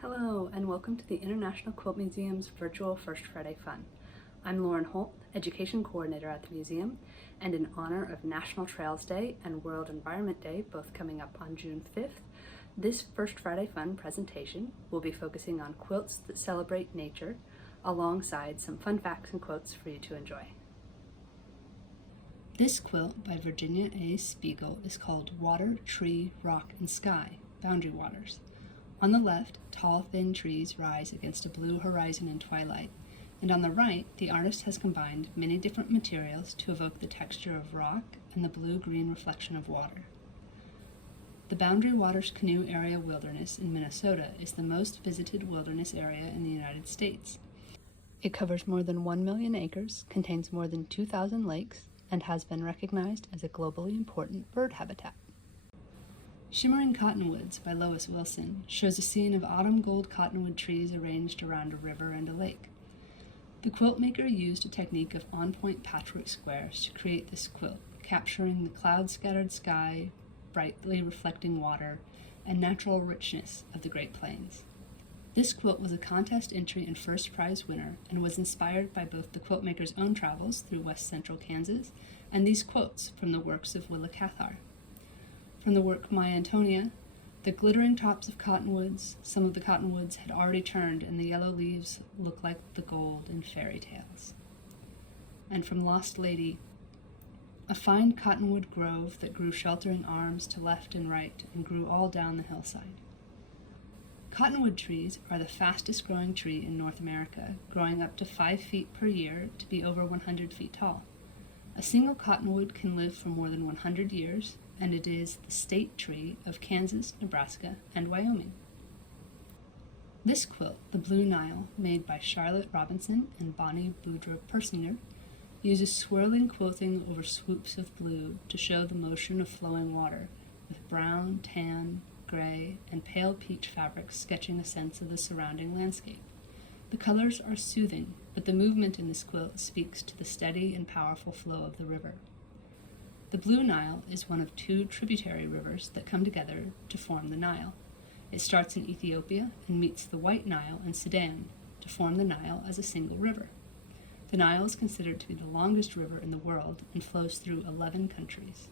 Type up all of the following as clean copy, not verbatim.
Hello, and welcome to the International Quilt Museum's virtual First Friday Fun. I'm Lauren Holt, Education Coordinator at the museum, and in honor of National Trails Day and World Environment Day, both coming up on June 5th, this First Friday Fun presentation will be focusing on quilts that celebrate nature, alongside some fun facts and quotes for you to enjoy. This quilt by Virginia A. Spiegel is called Water, Tree, Rock, and Sky, Boundary Waters. On the left, tall, thin trees rise against a blue horizon in twilight, and on the right, the artist has combined many different materials to evoke the texture of rock and the blue-green reflection of water. The Boundary Waters Canoe Area Wilderness in Minnesota is the most visited wilderness area in the United States. It covers more than 1 million acres, contains more than 2,000 lakes, and has been recognized as a globally important bird habitat. Shimmering Cottonwoods by Lois Wilson shows a scene of autumn gold cottonwood trees arranged around a river and a lake. The quilt maker used a technique of on-point patchwork squares to create this quilt, capturing the cloud-scattered sky, brightly reflecting water, and natural richness of the Great Plains. This quilt was a contest entry and first prize winner and was inspired by both the quilt maker's own travels through west central Kansas and these quotes from the works of Willa Cathar. From the work My Antonia, the glittering tops of cottonwoods, some of the cottonwoods had already turned and the yellow leaves look like the gold in fairy tales. And from Lost Lady, a fine cottonwood grove that grew sheltering arms to left and right and grew all down the hillside. Cottonwood trees are the fastest growing tree in North America, growing up to 5 feet per year to be over 100 feet tall. A single cottonwood can live for more than 100 years, and it is the state tree of Kansas, Nebraska, and Wyoming. This quilt, the Blue Nile, made by Charlotte Robinson and Bonnie Boudreaux Persinger, uses swirling quilting over swoops of blue to show the motion of flowing water, with brown, tan, gray, and pale peach fabrics sketching a sense of the surrounding landscape. The colors are soothing, but the movement in this quilt speaks to the steady and powerful flow of the river. The Blue Nile is one of 2 tributary rivers that come together to form the Nile. It starts in Ethiopia and meets the White Nile in Sudan to form the Nile as a single river. The Nile is considered to be the longest river in the world and flows through 11 countries.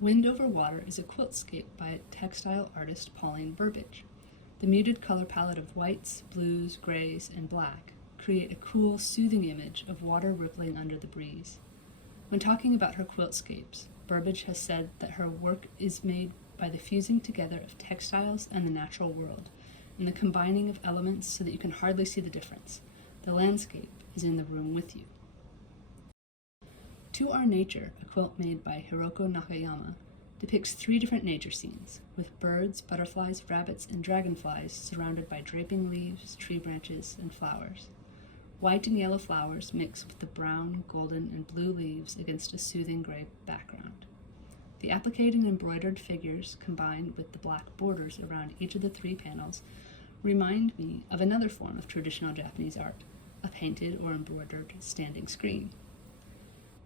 Wind Over Water is a quiltscape by textile artist Pauline Burbidge. The muted color palette of whites, blues, grays, and black create a cool, soothing image of water rippling under the breeze. When talking about her quiltscapes, Burbidge has said that her work is made by the fusing together of textiles and the natural world, and the combining of elements so that you can hardly see the difference. The landscape is in the room with you. To Our Nature, a quilt made by Hiroko Nakayama, depicts 3 different nature scenes, with birds, butterflies, rabbits, and dragonflies surrounded by draping leaves, tree branches, and flowers. White and yellow flowers mix with the brown, golden, and blue leaves against a soothing gray background. The appliqued and embroidered figures, combined with the black borders around each of the 3 panels, remind me of another form of traditional Japanese art, a painted or embroidered standing screen.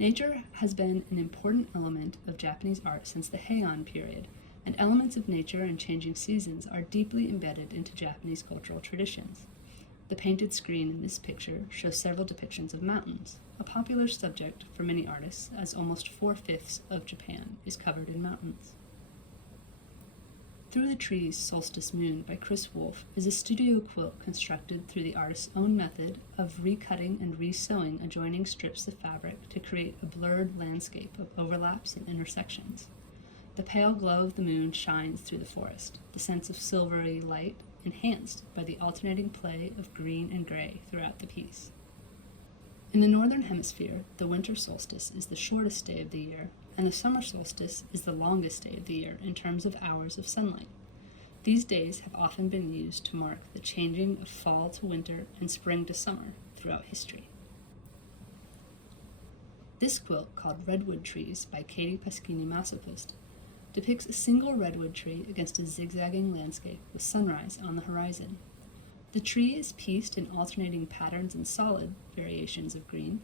Nature has been an important element of Japanese art since the Heian period, and elements of nature and changing seasons are deeply embedded into Japanese cultural traditions. The painted screen in this picture shows several depictions of mountains, a popular subject for many artists as almost 4/5 of Japan is covered in mountains. Through the Trees, Solstice Moon by Chris Wolfe is a studio quilt constructed through the artist's own method of recutting and re-sewing adjoining strips of fabric to create a blurred landscape of overlaps and intersections. The pale glow of the moon shines through the forest, the sense of silvery light enhanced by the alternating play of green and gray throughout the piece. In the northern hemisphere, the winter solstice is the shortest day of the year, and the summer solstice is the longest day of the year in terms of hours of sunlight. These days have often been used to mark the changing of fall to winter and spring to summer throughout history. This quilt, called Redwood Trees by Katie Paschini Masopost, depicts a single redwood tree against a zigzagging landscape with sunrise on the horizon. The tree is pieced in alternating patterns and solid variations of green,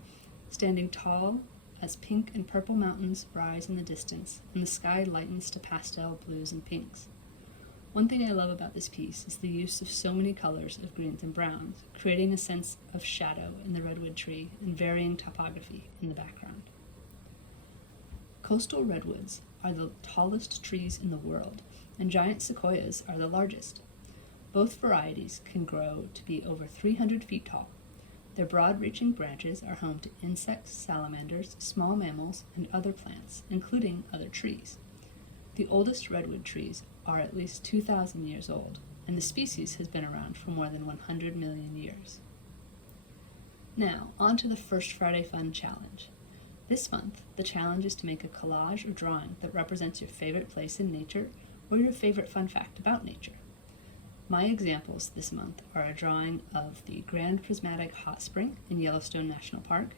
standing tall as pink and purple mountains rise in the distance and the sky lightens to pastel blues and pinks. One thing I love about this piece is the use of so many colors of greens and browns, creating a sense of shadow in the redwood tree and varying topography in the background. Coastal redwoods are the tallest trees in the world, and giant sequoias are the largest. Both varieties can grow to be over 300 feet tall. Their broad-reaching branches are home to insects, salamanders, small mammals, and other plants, including other trees. The oldest redwood trees are at least 2,000 years old, and the species has been around for more than 100 million years. Now, on to the First Friday Fun Challenge. This month, the challenge is to make a collage or drawing that represents your favorite place in nature or your favorite fun fact about nature. My examples this month are a drawing of the Grand Prismatic Hot Spring in Yellowstone National Park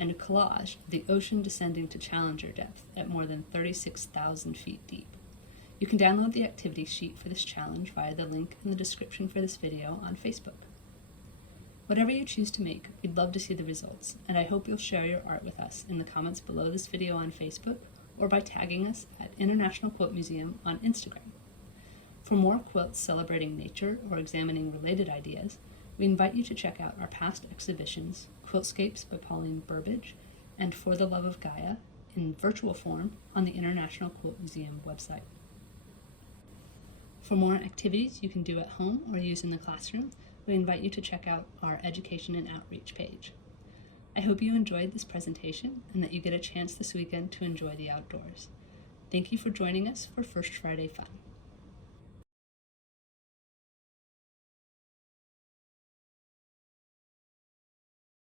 and a collage of the ocean descending to Challenger depth at more than 36,000 feet deep. You can download the activity sheet for this challenge via the link in the description for this video on Facebook. Whatever you choose to make, we'd love to see the results, and I hope you'll share your art with us in the comments below this video on Facebook or by tagging us at International Quilt Museum on Instagram. For more quilts celebrating nature or examining related ideas, we invite you to check out our past exhibitions, Quiltscapes by Pauline Burbidge and For the Love of Gaia, in virtual form on the International Quilt Museum website. For more activities you can do at home or use in the classroom, we invite you to check out our Education and Outreach page. I hope you enjoyed this presentation and that you get a chance this weekend to enjoy the outdoors. Thank you for joining us for First Friday Fun.